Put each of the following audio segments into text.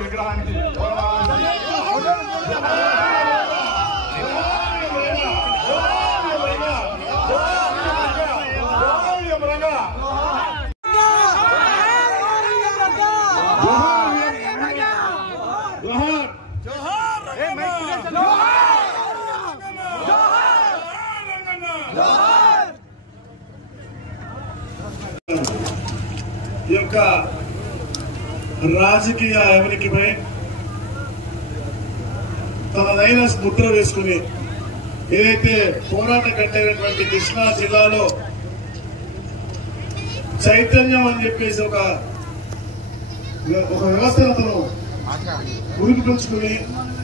విగ్రహానికి ఈ యొక్క రాజకీయ ఎవరికిపై తనదైన ముద్ర వేసుకుని ఏదైతే పోరాటం కట్టేటువంటి కృష్ణా జిల్లాలో చైతన్యం అని చెప్పేసి ఒక వ్యవస్థను తను ఉనికి పెంచుకుని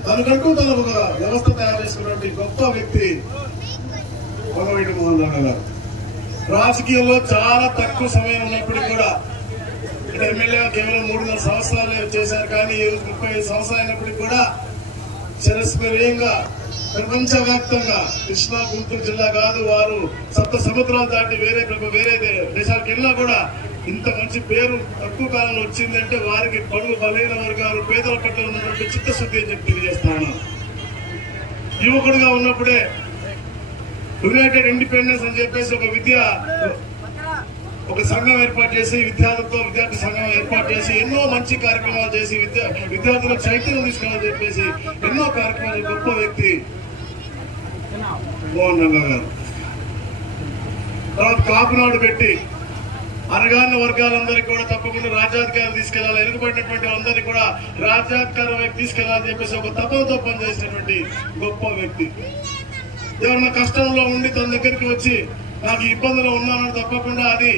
తనకంటూ తను ఒక వ్యవస్థ తయారు చేసుకున్నటువంటి గొప్ప వ్యక్తి వంగవీటి మోహన్ రంగా గారు. రాజకీయంలో చాలా తక్కువ సమయం ఉన్నప్పటికీ కూడా ఎమ్మెల్యే కేవలం 3.5 సంవత్సరాలు చేశారు. కానీ 35 సంవత్సరాలు అయినప్పటికీ కూడా చిరస్మరణీయంగా ప్రపంచవ్యాప్తంగా కృష్ణా గుంటూరు జిల్లా కాదు, వారు 7 సముద్రాలు దాటి వేరే దేశాలకు వెళ్ళినా కూడా ఇంత మంచి పేరు తక్కువ కాలంలో వచ్చిందంటే వారికి బడుగు బలైన వర్గాలు పేదల పట్ల ఉన్నటువంటి చిత్తశుద్ధి అని చెప్పి తెలియజేస్తాను. యువకుడుగా ఉన్నప్పుడే యునైటెడ్ ఇండిపెండెన్స్ అని చెప్పేసి ఒక సంఘం ఏర్పాటు చేసి విద్యార్థి సంఘం ఏర్పాటు చేసి ఎన్నో మంచి కార్యక్రమాలు చేసి విద్యార్థులకు చైతన్యం తీసుకోవాలని చెప్పేసి ఎన్నో కార్యక్రమాలు గొప్ప వ్యక్తి మోహన్ రంగా గారు. తర్వాత కాపునాడు పెట్టి అనగారిన వర్గాలందరికీ కూడా తప్పకుండా రాజ్యాధికారం తీసుకెళ్లాలి, వెనుకబడినటువంటి అందరినీ కూడా రాజ్యాధికారం వైపు తీసుకెళ్లాలని చెప్పేసి ఒక తపనతో పనిచేసినటువంటి గొప్ప వ్యక్తి. ఎవరన్నా కష్టంలో ఉండి తన దగ్గరికి వచ్చి నాకు ఇబ్బందులు ఉన్నానని తప్పకుండా అది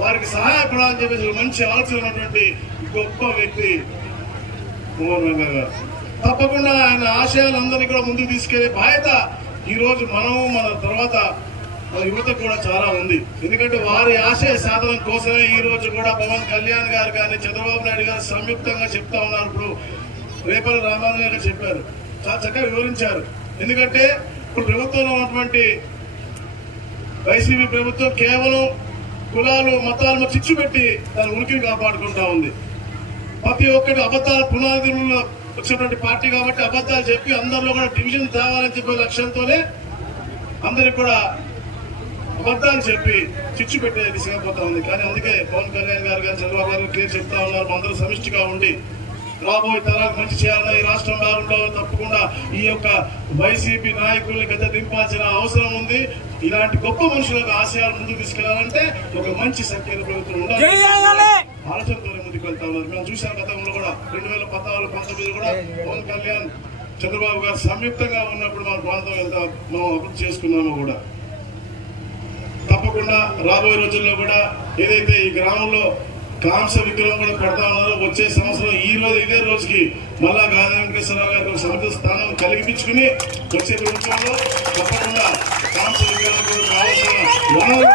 వారికి సహాయపడాలని చెప్పేసి మంచి ఆలోచన ఉన్నటువంటి గొప్ప వ్యక్తి మోహన్ రంగా గారు. తప్పకుండా ఆయన ఆశయాలందరినీ కూడా ముందుకు తీసుకెళ్లే బాధ్యత ఈ రోజు మన తర్వాత యువత కూడా చాలా ఉంది. ఎందుకంటే వారి ఆశయ సాధన కోసమే ఈ రోజు కూడా పవన్ కళ్యాణ్ గారు కానీ చంద్రబాబు నాయుడు గారు సంయుక్తంగా చెప్తా ఉన్నారు. ఇప్పుడు రేపల్లి రామారావు గారు చెప్పారు, చాలా చక్కగా వివరించారు. ఎందుకంటే ఇప్పుడు ప్రభుత్వంలో ఉన్నటువంటి వైసీపీ ప్రభుత్వం కేవలం కులాలు మతాలను చిచ్చు పెట్టి తన ఉనికిని కాపాడుకుంటా ఉంది. ప్రతి ఒక్కటి అబద్ధాల పునాదుల్లో వచ్చినటువంటి పార్టీ కాబట్టి అబద్ధాలు చెప్పి అందరిలో కూడా డివిజన్ తేవాలని చెప్పే లక్ష్యంతోనే అందరికి కూడా అబద్ధాలు చెప్పి చిచ్చు పెట్టే దిశగా పోతా ఉంది. కానీ అందుకే పవన్ కళ్యాణ్ గారు కానీ చంద్రబాబు గారు క్లియర్ చెప్తా ఉన్నారు, అందరూ సమిష్టిగా ఉండి రాబోయే తరాలకు మంచి చేయాలని, ఈ రాష్ట్రం బాగుండాలని తప్పకుండా ఈ యొక్క వైసీపీ నాయకుల్ని గత దింపాల్సిన అవసరం ఉంది. ఇలాంటి గొప్ప మనుషులకు ఆశయాలు ముందుకు తీసుకెళ్లాలంటే ఒక మంచి సంఖ్యలో ప్రభుత్వం ఉండాలి ఆలోచనతోనే ముందుకు వెళ్తా ఉన్నారు. మేము చూసాం గతంలో కూడా 2014-19 కూడా పవన్ కళ్యాణ్ చంద్రబాబు గారు సంయుక్తంగా ఉన్నప్పుడు మన ప్రాంతం ఎంత మనం అభివృద్ధి చేసుకున్నామో కూడా తప్పకుండా రాబోయే రోజుల్లో కూడా ఏదైతే ఈ గ్రామంలో కాంస విగ్రహం కూడా పెడతా ఉన్నారో వచ్చే సంవత్సరం ఇదే రోజుకి మళ్ళా గాంధీ వెంకటేశ్వరరావు గారికి ఒక సముద్ర స్థానం కలిగించుకుని వచ్చే ప్రభుత్వంలో తప్పకుండా కాంస విగ్రహం కూడా కావాల్సిన వనరులు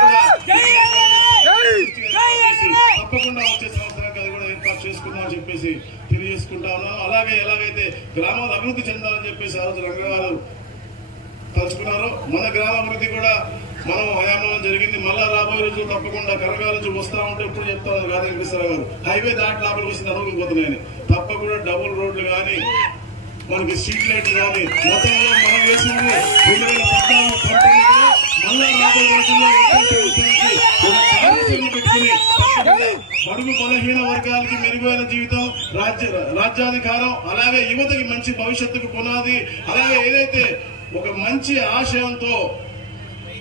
తప్పకుండా వచ్చే సంవత్సరానికి అది కూడా ఏర్పాటు చేసుకుందామని చెప్పేసి తెలియజేసుకుంటా ఉన్నాను. అలాగే ఎలాగైతే గ్రామాలు అభివృద్ధి చెందాలని చెప్పేసి ఆ రోజు రంగా గారు తలుచుకున్నారో మన గ్రామ అభివృద్ధి కూడా మనం హయాంలో జరిగింది. మళ్ళా రాబోయే రోజులు తప్పకుండా కనకాల నుంచి వస్తా ఉంటే ఇప్పుడు చెప్తా ఉన్నారు గాంధీ వెంకటేశ్వరరావు గారు హైవే దాటి లోపలికి వస్తే నడవకపోతున్నాయని తప్పకుండా డబుల్ రోడ్లు కానీ మనకి స్ట్రీట్ లైట్లు కానీ గతంలో మనం వేసింది 2014-19 మళ్ళా రాబోయే రోజుల్లో పెట్టుకుని బడుగు బలహీన వర్గాలకి మెరుగైన జీవితం, రాజ్యాధికారం, అలాగే యువతకి మంచి భవిష్యత్తుకు పునాది, అలాగే ఏదైతే ఒక మంచి ఆశయంతో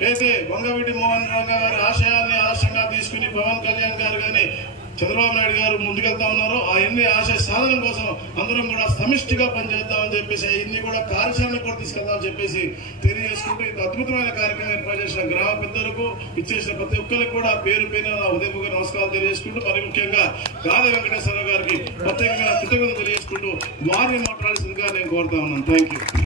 అయితే వంగవీటి మోహన్ రంగా గారి ఆశయాన్ని ఆదర్శంగా తీసుకుని పవన్ కళ్యాణ్ గారు కానీ చంద్రబాబు నాయుడు గారు ముందుకెళ్తా ఉన్నారు. ఆ ఎన్ని ఆశయ సాధన కోసం అందరం కూడా సమిష్టిగా పనిచేద్దామని చెప్పేసి ఇన్ని కూడా కార్యశాలకు కూడా తీసుకెళ్దామని చెప్పేసి తెలియజేసుకుంటూ ఇంత అద్భుతమైన కార్యక్రమం ఏర్పాటు చేసిన గ్రామ పెద్దలకు ఇచ్చేసిన ప్రతి ఒక్కరికి కూడా పేరు పేరున నా ఉదయపూర్వక నమస్కారాలు తెలియజేసుకుంటూ మరి ముఖ్యంగా గాది వెంకటేశ్వరరావు గారికి ప్రత్యేకంగా కృతజ్ఞతలు తెలియజేసుకుంటూ వారిని మాట్లాడాల్సిందిగా నేను కోరుతా ఉన్నాను. Thank you.